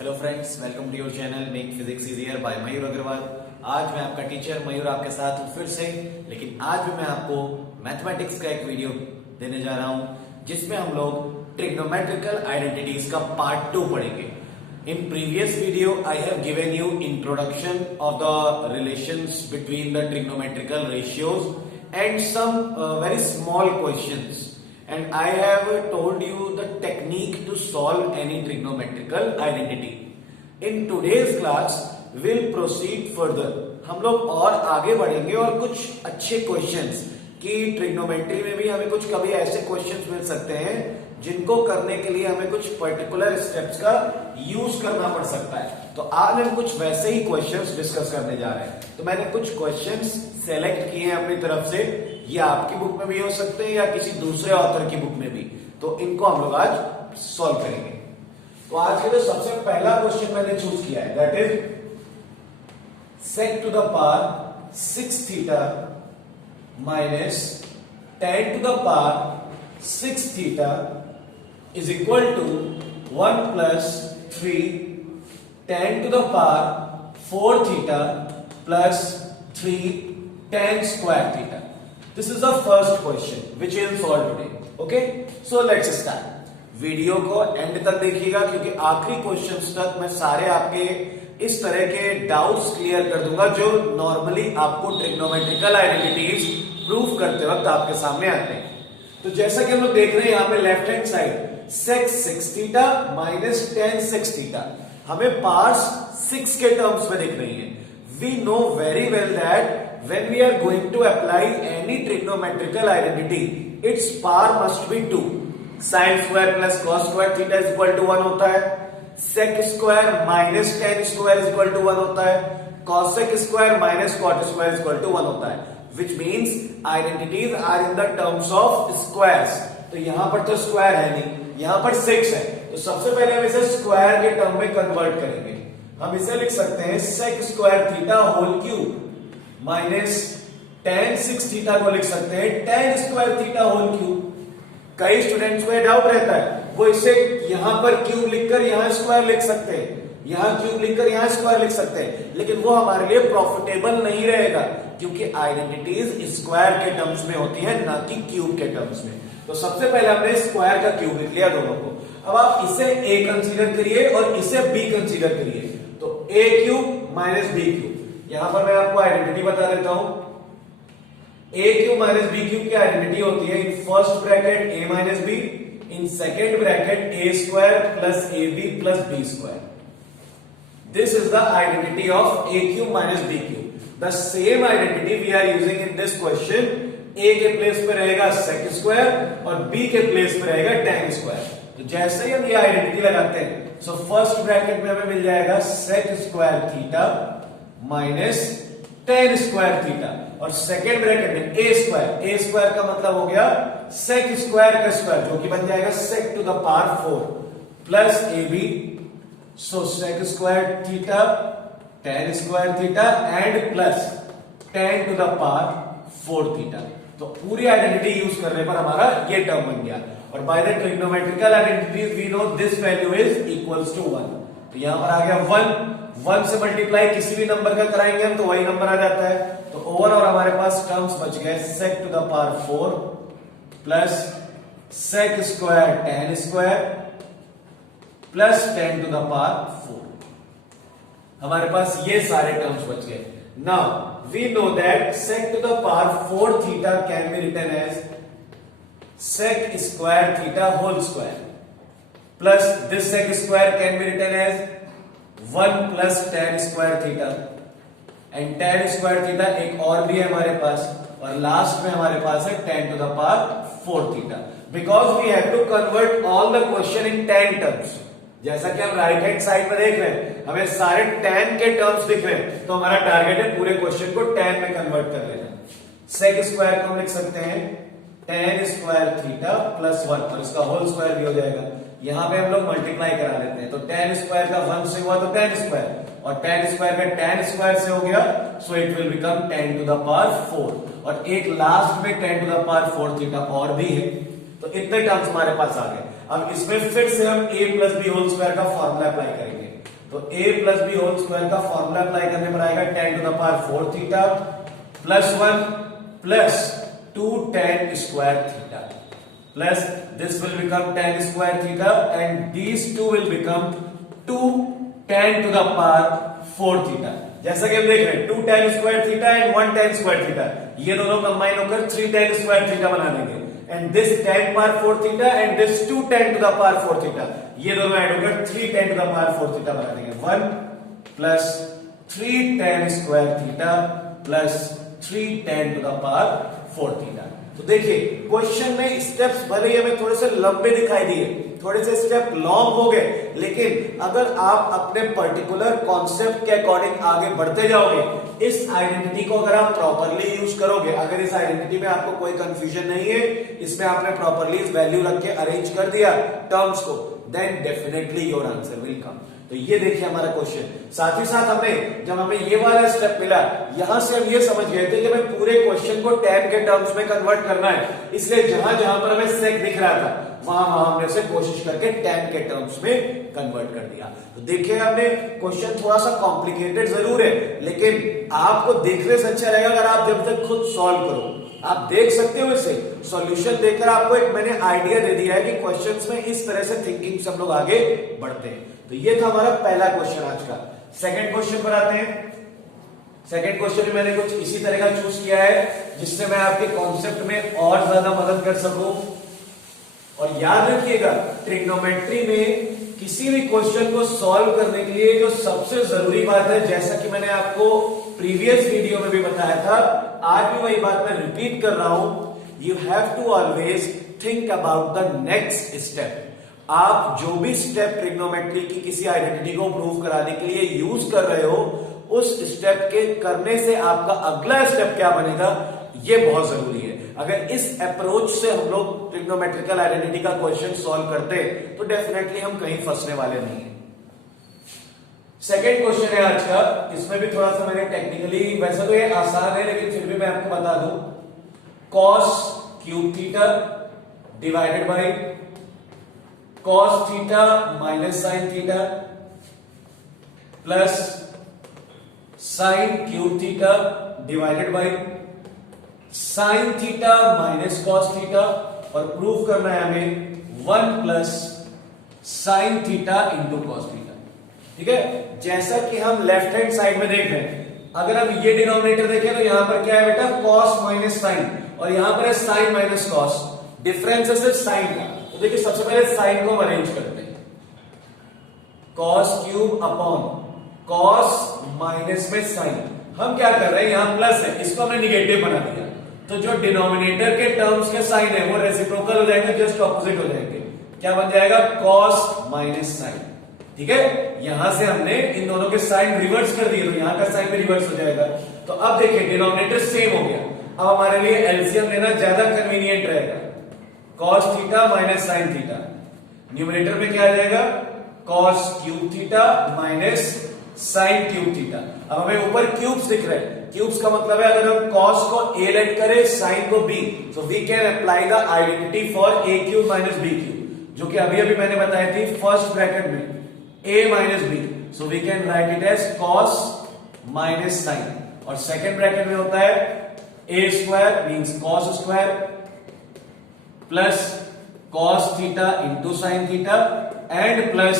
Hello friends, welcome to your channel make physics easier by Mayur Agrawal. आज मैं आपका teacher मयूर आपके साथ हूँ फिर से, लेकिन आज भी मैं आपको मैथमेटिक्स का एक वीडियो देने जा रहा हूँ जिसमें हम लोग ट्रिग्नोमेट्रिकल आइडेंटिटीज का पार्ट 2 पढ़ेंगे। In previous video, I have given you introduction of the relations between the trigonometrical ratios and some very small questions. And I have told you the technique to solve any trigonometrical identity. In today's class, we'll proceed further. हम लोग और आगे बढ़ेंगे और कुछ अच्छे questions कि trigonometry में भी हमें कुछ कभी ऐसे क्वेश्चंस मिल सकते हैं जिनको करने के लिए हमें कुछ पर्टिकुलर स्टेप्स का यूज करना पड़ सकता है। तो आज हम कुछ वैसे ही क्वेश्चंस डिस्कस करने जा रहे हैं। तो मैंने कुछ क्वेश्चंस सेलेक्ट किए हैं अपनी तरफ से, ये आपकी बुक में भी हो सकते हैं या किसी दूसरे ऑथर की बुक में भी। तो इनको हम लोग आज सॉल्व करेंगे। तो आज के जो सबसे पहला क्वेश्चन मैंने चूज किया है that is sec to the power 6 theta minus 10 to the power 6 theta is equal to 1 plus 3 10 to the power 4 theta plus 3 10 square theta. This is the first question which we will solve today. Okay, so let's start. Video को and तक देखिएगा क्योंकि आखिरी questions तक मैं सारे आपके इस तरह के डाउट्स क्लियर कर दूंगा जो नॉर्मली आपको ट्रिग्नोमेट्रिकल आइडेंटिटीज प्रूव करते वक्त आपके सामने आते हैं। तो जैसा कि हम लोग देख रहे हैं यहाँ पे left hand side sec 6 theta minus 10 6 theta हमें पार्ट्स 6 के टर्म्स में दिख रही हैं। We know very well that when we are going to apply any trigonometrical identity its power must be 2। Sine square plus cos square theta is equal to 1 होता है, sec square minus tan square is equal to 1 होता है, cosec square minus cot square is equal to 1 होता है, which means identities are in the terms of squares। तो यहां पर तो स्क्वायर है नहीं, यहां पर 6 है, तो सबसे पहले हम इसे स्क्वायर के टर्म में कन्वर्ट करेंगे। हम इसे लिख सकते हैं sec square theta whole cube minus tan 6 theta को लिख सकते हैं tan square theta whole cube. कई स्टूडेंट्स को डाउट रहता है, वो इसे यहां पर क्यूब लिखकर यहां स्क्वायर लिख सकते हैं, यहां क्यूब लिखकर यहां स्क्वायर लिख सकते हैं, लेकिन वो हमारे लिए प्रॉफिटेबल नहीं रहेगा क्योंकि आइडेंटिटीज स्क्वायर के टर्म्स में होती है ना कि क्यूब के टर्म्स में। तो सबसे पहले हमने स्क्वायर का क्यूब लिख लिया दोनों को। अब आप इसे a कंसीडर करिए और इसे b कंसीडर करिए, तो a cube minus b cube. यहां पर मैं आपको आइडेंटिटी बता देता हूं। a cube minus b cube की आइडेंटिटी होती है इन फर्स्ट ब्रैकेट a माइनस b, in second bracket a square plus ab plus b square. This is the identity of a cube minus b cube. The same identity we are using in this question. a के place पे रहेगा sec square और b के place पे रहेगा tan square. तो जैसे ही हम ये आइडेंटिटी लगाते हैं, सो फर्स्ट ब्रैकेट में हमें मिल जाएगा sec square theta minus tan square theta, और सेकेंड ब्रैकेट में a स्क्वायर का मतलब हो गया sec स्क्वायर का स्क्वायर जो कि बन जाएगा sec to the power 4 plus ab। So sec square theta, tan square theta and plus tan to the power 4 theta। तो पूरी आइडेंटिटी यूज करने पर हमारा ये टर्म बन गया। और by the trigonometrical identities we know this value is equals to 1। तो यहां पर आ गया 1 से मल्टीप्लाई किसी भी नंबर का कराएंगे हम तो वही नंबर आ जाता है। तो ओवर और हमारे पास टर्म्स बच गए sec to the power 4 plus sec square tan square plus 10 to the power 4। हमारे पास ये सारे टर्म्स बच गए। Now we know that sec to the power 4 theta can be written as sec square theta whole square plus this sec square can be written as 1 plus tan square theta and tan square theta एक और भी है हमारे पास, और last में हमारे पास है tan to the power 4 theta. Because we have to convert all the question in tan terms. जैसा कि हम राइट हैंड साइड में देख रहे हैं, हमें सारे tan के टर्म्स दिख रहे हैं, तो हमारा टारगेट है पूरे क्वेश्चन को tan में कन्वर्ट कर लेना। sec स्क्वायर को हम लिख सकते हैं tan स्क्वायर थीटा प्लस 1 और इसका होल स्क्वायर भी हो जाएगा। यहां पे हम लोग मल्टीप्लाई करा लेते हैं, तो tan स्क्वायर का 1 से हुआ तो tan स्क्वायर और tan स्क्वायर का tan स्क्वायर से हो गया, so it will become 10 to the power 4 और एक लास्ट में 10 टू द पावर 4 थीटा और भी है। तो इतने टर्म्स हमारे पास आ गए। अब इसमें फिर से हम a plus b whole square का फॉर्मूला अप्लाई करेंगे। तो a plus b whole square का फॉर्मूला अप्लाई करने पर आएगा tan to the power 4 theta plus 1 plus 2 tan square theta plus this will become tan square theta and these two will become 2 tan to the power 4 theta. जैसा कि हम देख रहे हैं 2 tan square theta and 1 tan square theta, ये दोनों combine होकर 3 tan square theta बना देंगे and this tan power 4 theta and this 2 tan to the power 4 theta, ये दोनों ऐड होकर 3 tan to the power 4 theta बना देंगे। 1 plus 3 tan square theta plus 3 tan to the power 4 theta. तो देखिए question में स्टेप्स भले ही हमें थोड़े से लंबे दिखाई दिए, थोड़े से स्टेप लॉन्ग हो गए, लेकिन अगर आप अपने पर्टिकुलर कॉन्सेप्ट के अकॉर्डिंग आगे बढ़ते जाओगे, इस आइडेंटिटी को अगर आप प्रॉपरली यूज करोगे, अगर इस आइडेंटिटी में आपको कोई कंफ्यूजन नहीं है, इसमें आपने प्रॉपरली इस वैल्यू रख के अरेंज कर दिया टर्म्स को, then definitely your answer will come. तो ये देखिए हमारा क्वेश्चन। साथ ही साथ जब हमें ये वाला स्टेप मिला, यहां से हम ये समझ गए थे कि हमें पूरे क्वेश्चन को tan के टर्म्स में कन्वर्ट करना है, इसलिए जहां जहां पर हमें sec दिख रहा था वहां हमने से कोशिश करके tan के टर्म्स में कन्वर्ट कर दिया। तो देखिए हमने क्वेश्चन थोड़ा सा कॉम्प्लिकेटेड जरूर है, लेकिन आपको देखने से अच्छा रहेगा अगर आप जब तक खुद सॉल्व करो। आप देख सकते हो इसे, सॉल्यूशन देखकर आपको एक मैंने आइडिया दे दिया है कि क्वेश्चंस में इस तरह से थिंकिंग से हम लोग आगे बढ़ते हैं। तो ये था हमारा पहला क्वेश्चन आज का। सेकंड क्वेश्चन पर आते हैं। सेकंड क्वेश्चन में मैंने कुछ इसी तरह का चूज किया है जिससे मैं आपके कॉन्सेप्ट में और ज्यादा मदद कर सकूं। और याद रखिएगा ट्रिग्नोमेट्री में किसी भी क्वेश्चन को सॉल्व करने के लिए जो सबसे जरूरी बात है, जैसा कि मैंने आपको प्रीवियस वीडियो में भी बताया था, आज भी वही बात मैं रिपीट कर रहा हूं, you have to always think about the next step. आप जो भी स्टेप ट्रिग्नोमेट्री की किसी आइडेंटिटी को प्रूव कराने के लिए यूज कर रहे हो, उस स्टेप के करने से आपका अगला स्टेप क्या बनेगा, ये बहुत जरूरी है। अगर इस अप्रोच से हम लोग ट्रिग्नोमेट्रिकल आइडेंटिटी का क्वेश्चन सॉल्व करते हैं तो डेफिनेटली हम कहीं फंसने वाले नहीं है। सेकेंड क्वेश्चन है आज का, इसमें भी थोड़ा सा मैंने टेक्निकली, वैसे तो ये आसान है लेकिन फिर भी मैं आपको बता दूं, cos cube theta divided by cos theta minus sine theta plus sine cube theta divided by sine theta minus cos theta, और प्रूफ करना है हमें 1 plus sine theta into cos theta. ठीक है, जैसा कि हम लेफ्ट हैंड साइड में देख रहे हैं, अगर हम ये डिनोमिनेटर देखें तो यहां पर क्या है बेटा, cos माइनस साइन, और यहां पर है साइन माइनस cos, डिफरेंस है सिर्फ साइन का। तो देखिए सबसे पहले साइन को अरेंज करते हैं, cos cube upon cos minus में साइन। हम क्या कर रहे हैं, यहां प्लस है, इसको हमने निगेटिव बना दिया, तो जो डिनोमिनेटर के टर्म्स के साइन है वो रेसिप्रोकल हो जाएंगे, जस्ट ऑपोजिट हो जाएंगे। क्या बन जाएगा, cos माइनस साइन। ठीक है, यहां से हमने इन दोनों के साइन रिवर्स कर दिए, तो यहां का साइन भी रिवर्स हो जाएगा। तो अब देखिए डिनोमिनेटर सेम हो गया, अब हमारे लिए एलसीएम लेना ज्यादा कन्वीनियंट रहेगा, cos theta minus sine theta. Numerator में क्या आ जाएगा, cos cube theta minus sine cube theta. अब हमें ऊपर क्यूब्स दिख रहे हैं, क्यूब्स का मतलब है अगर हम cos को a लेट करें, साइन को b, so we can apply the identity for a cube minus b cube, जो कि अभी अभी मैंने बताई थी फर्स्ट ब्रैकेट में a माइनस b, so we can write it as cos minus sine, और सेकेंड ब्रैकेट में होता है a square means cos square plus cos theta into sine theta and plus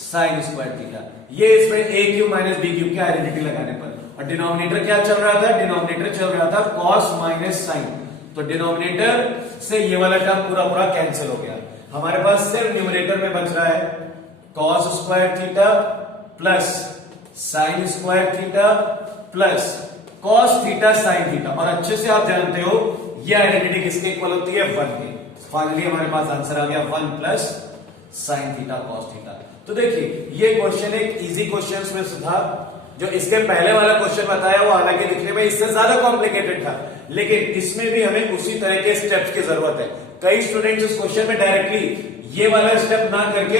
sine square theta. ये इसमें a cube minus b cube की identity लगाने पर, और डिनोमिनेटर क्या चल रहा था, डिनोमिनेटर चल रहा था cos माइनस साइन, तो डिनोमिनेटर से ये वाला टर्म पूरा पूरा कैंसिल हो गया। हमारे पास सिर्फ न्यूमरेटर में बच रहा है cos square theta plus sine square theta plus cos theta sine theta, और अच्छे से आप जानते हो ये आइडेंटिटी किसके इक्वल होती है, 1 के। फाइनली हमारे पास आंसर आ गया 1 plus sine theta cos theta. तो देखिए ये क्वेश्चन एक इजी क्वेश्चन में से था, जो इसके पहले वाला क्वेश्चन बताया वो हालांकि दिखने में इससे ज्यादा कॉम्प्लिकेटेड था, लेकिन इसमें भी हमें उसी तरह के स्टेप्स की जरूरत है। कई स्टूडेंट्स इस क्वेश्चन में डायरेक्टली ये वाला स्टेप ना करके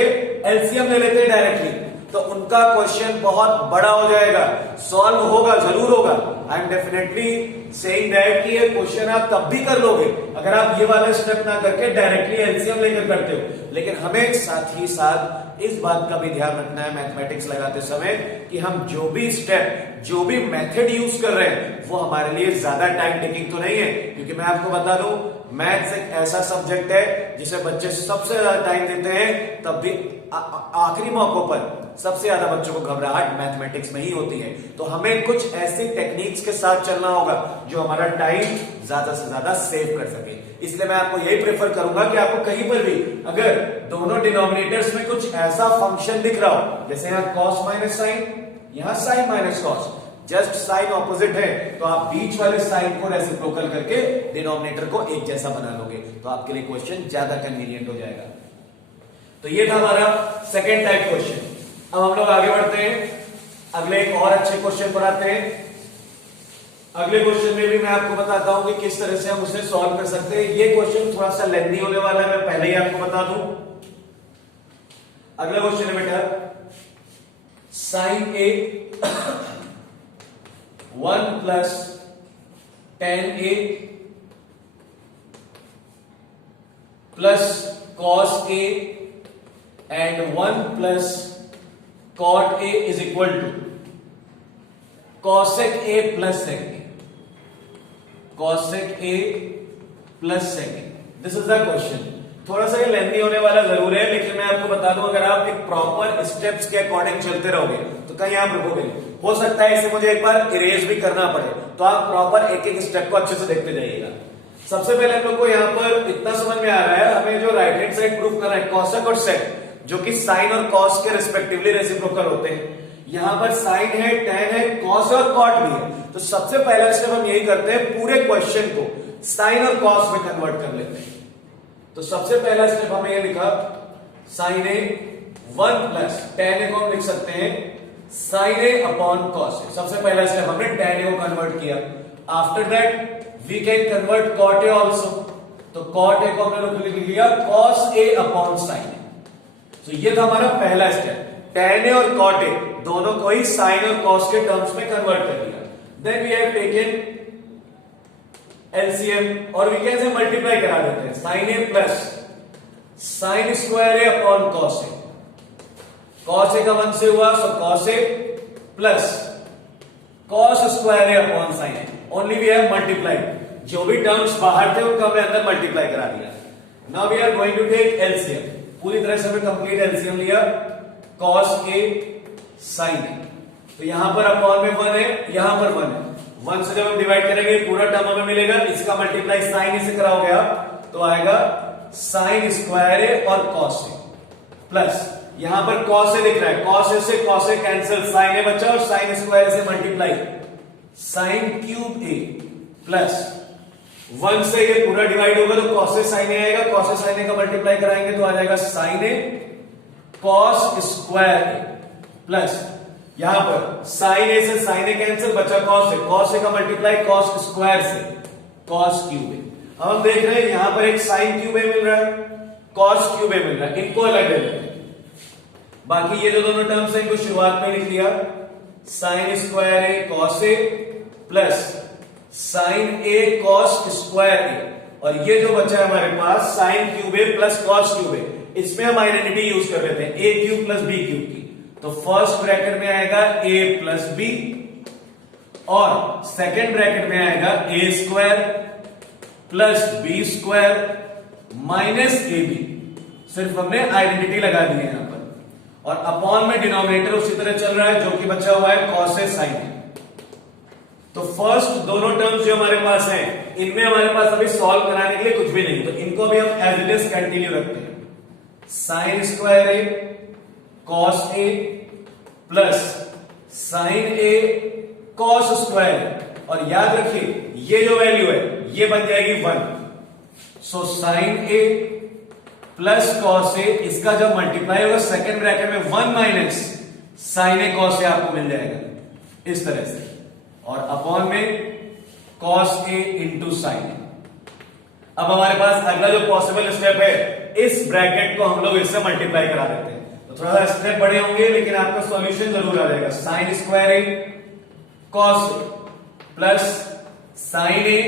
एलसीएम ले लेते हैं डायरेक्टली, तो उनका क्वेश्चन बहुत बड़ा हो जाएगा, सॉल्व होगा, जरूर होगा। I am definitely saying that कि ये क्वेश्चन आप तब भी कर लोगे अगर आप ये वाला स्टेप ना करके डायरेक्टली एलसीएम लेकर करते हो। लेकिन हमें साथ ही साथ इस बात का भी ध्यान रखना है मैथमेटिक्स लगाते समय कि हम जो भी स्टेप, जो भी मेथड यूज कर रहे हैं वो हमारे लिए ज्यादा टाइम टेकिंग तो नहीं है। क्योंकि मैं आपको बता दूं, मैथ्स एक ऐसा सब्जेक्ट है जिसे बच्चे सबसे ज्यादा टाइम देते हैं, तब भी आखिरी मौकों पर सबसे ज्यादा बच्चों को घबराहट मैथमेटिक्स में ही होती है। तो हमें कुछ ऐसे टेक्निक्स के साथ चलना होगा जो हमारा टाइम ज्यादा से ज्यादा सेव कर सके। इसलिए मैं आपको यही प्रेफर करूंगा कि आपको कहीं पर भी अगर दोनों डिनोमिनेटर्स में कुछ ऐसा फंक्शन दिख रहा हो, जैसे यहाँ कॉस माइनस साइन, यहाँ sine minus cos, just sine opposite है, तो आप बीच वाले साइन को रेसिप्रोकल करके डिनोमिनेटर को एक जैसा बना लोगे, तो आपके लिए क्वेश्चन ज्यादा कन्वीनियंट हो जाएगा। तो ये था हमारा सेकेंड टाइप क्वेश्चन। अब हम लोग आगे बढ़ते हैं, अगले एक और अच्छे क्वेश्चन पर आते हैं। अगले क्वेश्चन में भी मैं आपको बताता हूं कि किस तरह से हम उसे सॉल्व कर सकते हैं। ये क्वेश्चन थोड़ा सा लेंथी होने वाला है, मैं पहले ही आपको बता दूं। अगला क्वेश्चन है बेटा, sine A 1 plus tan A plus cos A and 1 plus cot A is equal to cosec A plus sec A, cosec A plus sec A. This is the question. थोड़ा सा ये लेंथी होने वाला जरूर है, लेकिन मैं आपको बता दूं, अगर आप एक प्रॉपर स्टेप्स के अकॉर्डिंग चलते रहोगे तो कहीं आप रुकोगे नहीं। हो सकता है इसे मुझे एक बार इरेज भी करना पड़े, तो आप प्रॉपर एक एक स्टेप को अच्छे से देखते जाइएगा। सबसे पहले हम लोग को यहाँ पर इतना समझ में आ रहा है, हमें जो राइट हैंड साइड प्रूफ करना है, कॉसेक और सेक जो कि साइन और कॉस के रिस्पेक्टिवली रेसिप्रोकल होते हैं। यहां पर साइन है, टेन है, कॉस और कॉट भी है। तो सबसे पहला स्टेप हम यही करते हैं, पूरे क्वेश्चन को साइन और कॉस में कन्वर्ट कर लेते हैं। तो सबसे पहला स्टेप हमें यह लिखा, sine A 1 plus tan A को हम लिख सकते हैं sine A upon cos A. सबसे पहला स्टेप हमने टेन ए को कन्वर्ट किया। After that we can convert cot A also, तो कॉट ए को हमने लिख लिया cos A upon sine A. तो ये था हमारा पहला स्टेप, टेन ए और कॉट ए दोनों को ही साइन और कॉस के टर्म्स में कन्वर्ट कर दिया। Then we have taken LCM और वी कैन से मल्टीप्लाई करा देते हैं, sine A plus sine square A upon cos A. Cos A का 1 से हुआ, so cos A plus cos square A upon sine A. Only we have multiplied, जो भी टर्म्स बाहर थे उनको हमने अंदर मल्टीप्लाई करा दिया। Now we are going to take LCM. पूरी तरह से हमें कंप्लीट एलसीएम लिया, कॉस ए साइन ए। तो यहां पर अपॉन में 1 है, यहां पर 1 है। 1 से जब हम डिवाइड करेंगे पूरा टर्म हमें मिलेगा, इसका मल्टीप्लाई साइन ए से करा हो गया, तो आएगा साइन स्क्वायर ए और कॉस ए प्लस यहां पर कॉस ए दिख रहा है, कॉस ए से कॉस ए कैंसिल, साइन ए बचा और साइन स्क्वायर से multiply sign cube A plus 1 से ये पूरा डिवाइड होगा तो कॉस ए साइन ए आएगा, कॉस ए साइन ए का मल्टीप्लाई कराएंगे तो आ जाएगा sign A cos square A plus यहां पर साइन ए से साइन ए कैंसिल, बचा कॉस ए का मल्टीप्लाई कॉस स्क्वायर से कॉस क्यूब ए। अब हम देख रहे हैं यहां पर एक साइन क्यूब ए मिल रहा है, कॉस क्यूब ए मिल रहा है, इनको अलग ले लेते हैं। बाकी ये जो दोनों टर्म्स हैं इनको शुरुआत में लिख लिया, sine square A cos A plus sine A cos square A, और ये जो बचा है हमारे पास sine cube A plus cos cube A, इसमें हम आइडेंटिटी यूज कर लेते हैं A cube plus B cube की। तो फर्स्ट ब्रैकेट में आएगा ए प्लस बी और सेकेंड ब्रैकेट में आएगा A square plus B square minus A B. सिर्फ हमने आइडेंटिटी लगा दी है यहां पर, और अपॉन में डिनोमिनेटर उसी तरह चल रहा है जो कि बचा हुआ है कॉस ए साइन ए। तो फर्स्ट दोनों टर्म्स जो हमारे पास हैं, इनमें हमारे पास अभी सॉल्व कराने के लिए कुछ भी नहीं, तो इनको भी हम एज इट इज कंटिन्यू रखते हैं, sign square A cos A plus sine A cos square, और याद रखिए ये जो वैल्यू है ये बन जाएगी 1, so sine A plus cos ए, इसका जब मल्टीप्लाई होगा सेकेंड ब्रैकेट में 1 माइनस साइन ए कॉस ए आपको मिल जाएगा इस तरह से, और अपॉन में कॉस ए इंटू साइन ए। अब हमारे पास अगला जो पॉसिबल स्टेप है, इस ब्रैकेट को हम लोग इससे मल्टीप्लाई करा देते हैं, तो थोड़ा सा स्टेप बड़े होंगे लेकिन आपका सॉल्यूशन जरूर आ जाएगा। Sign square A cos plus sine A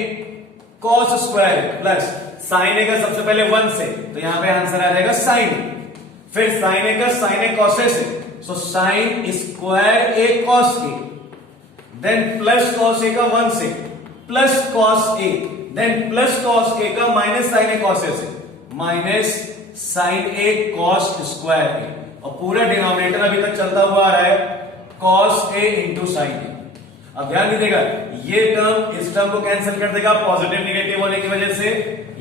cos square plus sine ए का सबसे पहले 1 से, तो यहां पे आंसर आ जाएगा साइन ए, फिर साइन ए का साइन ए कॉस ए से, so sine square A cos A, then plus cos A का 1 से plus cos A, then plus cos A का माइनस साइन ए कॉस ए से minus sign A cos square A, और पूरा denominator अभी तक चलता हुआ आ रहा है कॉस ए इंटू साइन ए। अब ध्यान दीजिएगा, ये टर्म इस टर्म को कैंसिल कर देगा पॉजिटिव निगेटिव होने की वजह से,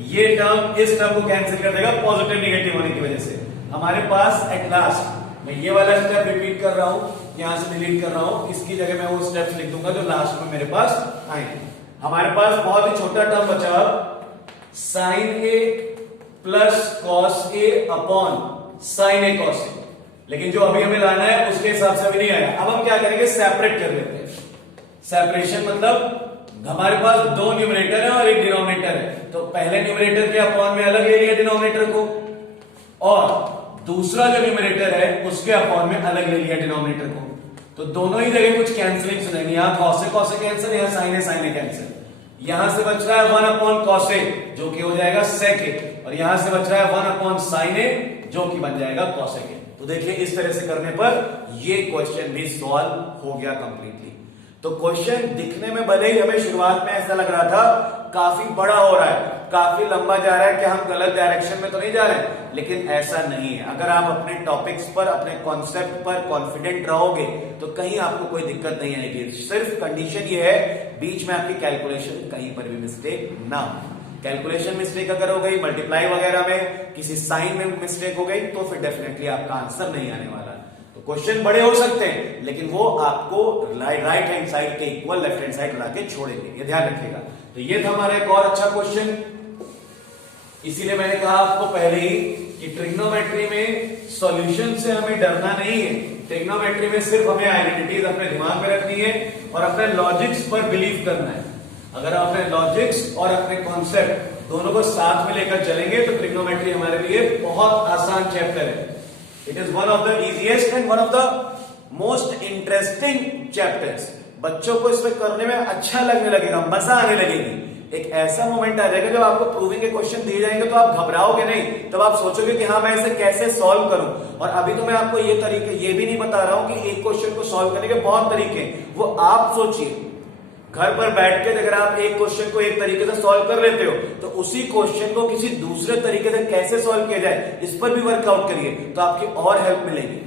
ये टर्म इस टर्म को कैंसिल कर देगा पॉजिटिव निगेटिव होने की वजह से। हमारे पास एट लास्ट, मैं ये वाला स्टेप रिपीट कर रहा हूं, यहां से डिलीट कर रहा हूं, इसकी जगह मैं वो स्टेप्स लिख दूंगा जो लास्ट में मेरे पास आएंगे। हमारे पास बहुत ही छोटा टर्म बचा, sign A plus cos A upon sine A cos ए, लेकिन जो अभी हमें लाना है उसके हिसाब से अभी नहीं आया। अब हम क्या करेंगे, सेपरेट कर लेते हैं। सेपरेशन मतलब हमारे पास दो न्यूमरेटर है और एक डिनोमिनेटर है, तो पहले न्यूमरेटर के अपॉन में अलग ले लिया डिनोमिनेटर को, और दूसरा जो न्यूमरेटर है उसके अपॉन में अलग ले लिया डिनोमिनेटर को। तो दोनों ही जगह कुछ कैंसिलिंग सुनेंगे, यहां कॉस ए कैंसिल, यहां साइन ए कैंसिल। यहां से बच रहा है 1 अपॉन कॉस ए जो कि हो जाएगा सेक ए, और यहां से बच रहा है 1 अपॉन साइन ए जो कि बन जाएगा कॉसेक ए। तो देखिए इस तरह से करने पर ये क्वेश्चन भी सॉल्व हो गया कंप्लीटली। तो क्वेश्चन दिखने में भले ही हमें शुरुआत में ऐसा लग रहा था काफी बड़ा हो रहा है, काफी लंबा जा रहा है कि हम गलत डायरेक्शन में तो नहीं जा रहे हैं, लेकिन ऐसा नहीं है। अगर आप अपने टॉपिक्स पर, अपने कॉन्सेप्ट पर कॉन्फिडेंट रहोगे तो कहीं आपको कोई दिक्कत नहीं आएगी। सिर्फ कंडीशन ये है बीच में आपकी कैलकुलेशन कहीं पर भी मिस्टेक ना हो। कैलकुलेशन मिस्टेक अगर हो गई, मल्टीप्लाई वगैरह में किसी साइन में मिस्टेक हो गई, तो फिर डेफिनेटली आपका आंसर नहीं आने वाला। तो क्वेश्चन बड़े हो सकते हैं लेकिन वो आपको राइट हैंड साइड के इक्वल लेफ्ट हैंड साइड ला के छोड़ेंगे, ये ध्यान रखिएगा। तो ये था हमारा एक और अच्छा क्वेश्चन। इसीलिए मैंने कहा आपको पहले ही कि ट्रिग्नोमेट्री में सॉल्यूशन से हमें डरना नहीं है। ट्रिग्नोमेट्री में सिर्फ हमें आइडेंटिटीज अपने दिमाग में रखनी है और अपने लॉजिक्स पर बिलीव करना है। अगर आप अपने लॉजिक्स और अपने कॉन्सेप्ट दोनों को साथ में लेकर चलेंगे तो ट्रिग्नोमेट्री हमारे लिए बहुत आसान चैप्टर है। It is one of the easiest and one of the most interesting chapters. बच्चों को इसमें करने में अच्छा लगने लगेगा, मजा आने लगेगी। एक ऐसा मोमेंट आ जाएगा जब आपको प्रूविंग के क्वेश्चन दिए जाएंगे तो आप घबराओगे नहीं, तब आप सोचोगे कि हाँ मैं इसे कैसे सॉल्व करूं। और अभी तो मैं आपको ये तरीके ये भी नहीं बता रहा हूं कि एक क्वेश्चन को सॉल्व करने के बहुत तरीके हैं, वो आप सोचिए। घर पर बैठ के अगर आप एक क्वेश्चन को एक तरीके से सॉल्व कर लेते हो तो उसी क्वेश्चन को किसी दूसरे तरीके से कैसे सॉल्व किया जाए इस पर भी वर्कआउट करिए, तो आपकी और हेल्प मिलेगी।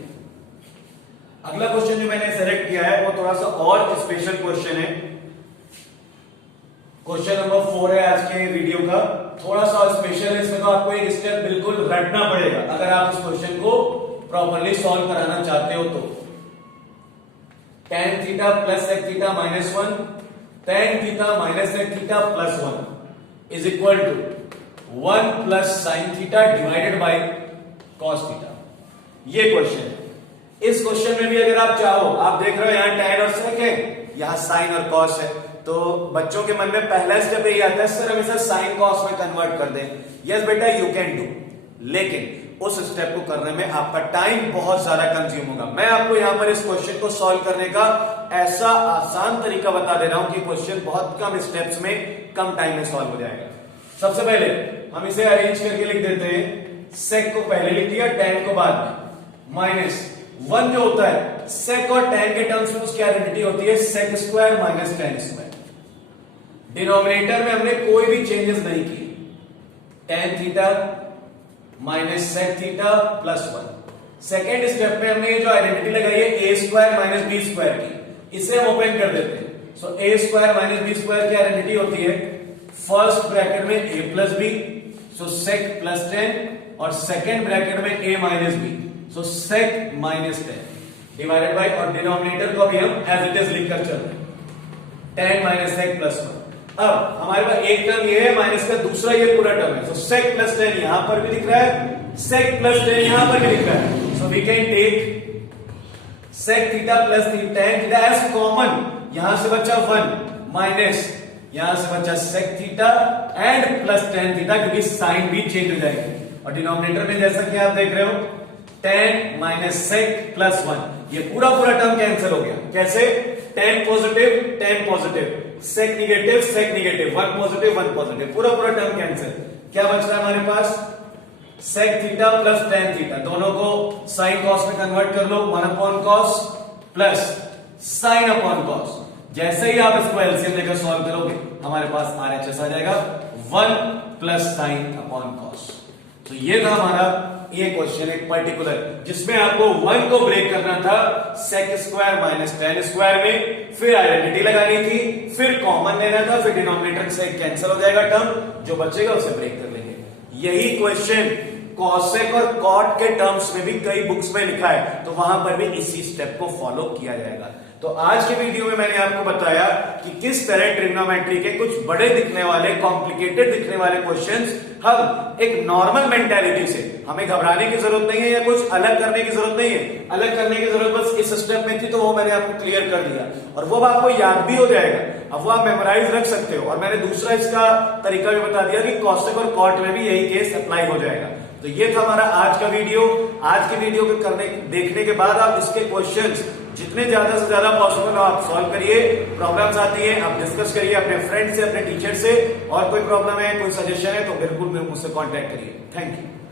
अगला क्वेश्चन जो मैंने सेलेक्ट किया है वो थोड़ा सा और स्पेशल क्वेश्चन है। क्वेश्चन नंबर 4 है आज के वीडियो का, थोड़ा सा स्पेशल है। इसमें तो आपको एक स्टेप बिल्कुल रटना पड़ेगा अगर आप इस क्वेश्चन को प्रॉपरली सॉल्व कराना चाहते हो तो। tan theta plus sec theta minus 1, tan theta minus sec theta plus 1 is equal to 1 plus sin theta divided by cos theta. ये क्वेश्चन है। इस क्वेश्चन में भी अगर आप चाहो, आप देख रहे हो यहां tan और sec है, यहां sin और cos है, तो बच्चों के मन में पहला स्टेप यही आता है सर हम इसे sin cos में कन्वर्ट कर दें। यस बेटा यू कैन डू, लेकिन उस स्टेप को करने में आपका टाइम बहुत ज्यादा कंज्यूम होगा। मैं आपको यहां पर इस क्वेश्चन को सॉल्व करने का ऐसा आसान तरीका बता दे रहा हूं कि क्वेश्चन बहुत कम स्टेप्स में कम टाइम में सॉल्व हो जाएगा। सबसे पहले हम इसे अरेंज करके लिख देते हैं। sec को पहले लिख दिया, tan को बाद में, माइनस 1 जो होता है sec और tan के टर्म्स में उसकी आइडेंटिटी होती है sec square minus tan square. Denominator में हमने कोई भी चेंजेस नहीं किए, tan theta minus sec theta plus 1। Second step में हमने ये जो आइडेंटिटी लगाई है a square minus b square की, इसे हम ओपन कर देते हैं। सो a square minus b square की आइडेंटिटी होती है फर्स्ट ब्रैकेट में a plus b, so sec plus 10, और सेकेंड ब्रैकेट में a माइनस b, so sec minus 10 divided by, और डिनोमिनेटर को भी हम एज इट इज लिखकर चल रहे हैं tan माइनस sec प्लस 1। अब हमारे पास एक टर्म ये है माइनस का, दूसरा ये पूरा टर्म है। सो sec प्लस 10 यहां पर भी दिख रहा है, sec प्लस 10 यहां पर भी दिख रहा है। So we can take sec theta plus tan theta as common, यहां से बचा 1 माइनस यहां से बचा sec theta and plus tan theta, क्योंकि साइन भी चेंज हो जाएगी। और डिनोमिनेटर में जैसा कि आप देख रहे हो tan माइनस sec प्लस 1, ये पूरा टर्म कैंसिल हो गया। कैसे? tan positive, sec negative, 1 positive, पूरा टर्म कैंसिल। क्या बच रहा है हमारे पास? sec theta plus tan theta, दोनों को sin cos में कन्वर्ट कर लो, 1 upon cos plus sin upon cos। जैसे ही आप इसको एलसीएम लेकर सॉल्व करोगे हमारे पास RHS आ जाएगा 1 प्लस sin अपॉन cos। तो ये था हमारा ये क्वेश्चन, एक पर्टिकुलर जिसमें आपको 1 को ब्रेक करना था sec square minus tan square में, फिर आइडेंटिटी लगानी थी, फिर कॉमन लेना था, फिर डिनोमिनेटर से कैंसिल हो जाएगा टर्म, जो बचेगा उसे ब्रेक कर लेंगे। यही क्वेश्चन कॉसेक और कॉट के टर्म्स में भी कई बुक्स में लिखा है, तो वहां पर भी इसी स्टेप को फॉलो किया जाएगा। तो आज के वीडियो में मैंने आपको बताया कि किस तरह ट्रिग्नोमेट्री के कुछ बड़े दिखने वाले, कॉम्प्लिकेटेड दिखने वाले क्वेश्चंस हम एक नॉर्मल मेंटालिटी से, हमें घबराने की जरूरत नहीं है या कुछ अलग करने की जरूरत नहीं है। अलग करने की जरूरत बस इस स्टेप में थी, तो वो मैंने आपको क्लियर कर दिया और वो आपको याद भी हो जाएगा। अब वो आप मेमोराइज रख सकते हो। और मैंने दूसरा इसका तरीका भी बता दिया कि कॉसेक और कॉट में भी यही केस अप्लाई हो जाएगा। तो ये था हमारा आज का वीडियो। आज के वीडियो को देखने के बाद आप इसके क्वेश्चंस जितने ज्यादा से ज्यादा पॉसिबल आप सॉल्व करिए। प्रॉब्लम्स आती है आप डिस्कस करिए अपने फ्रेंड से, अपने टीचर से, और कोई प्रॉब्लम है, कोई सजेशन है तो बिल्कुल मुझसे कांटेक्ट करिए। Thank you.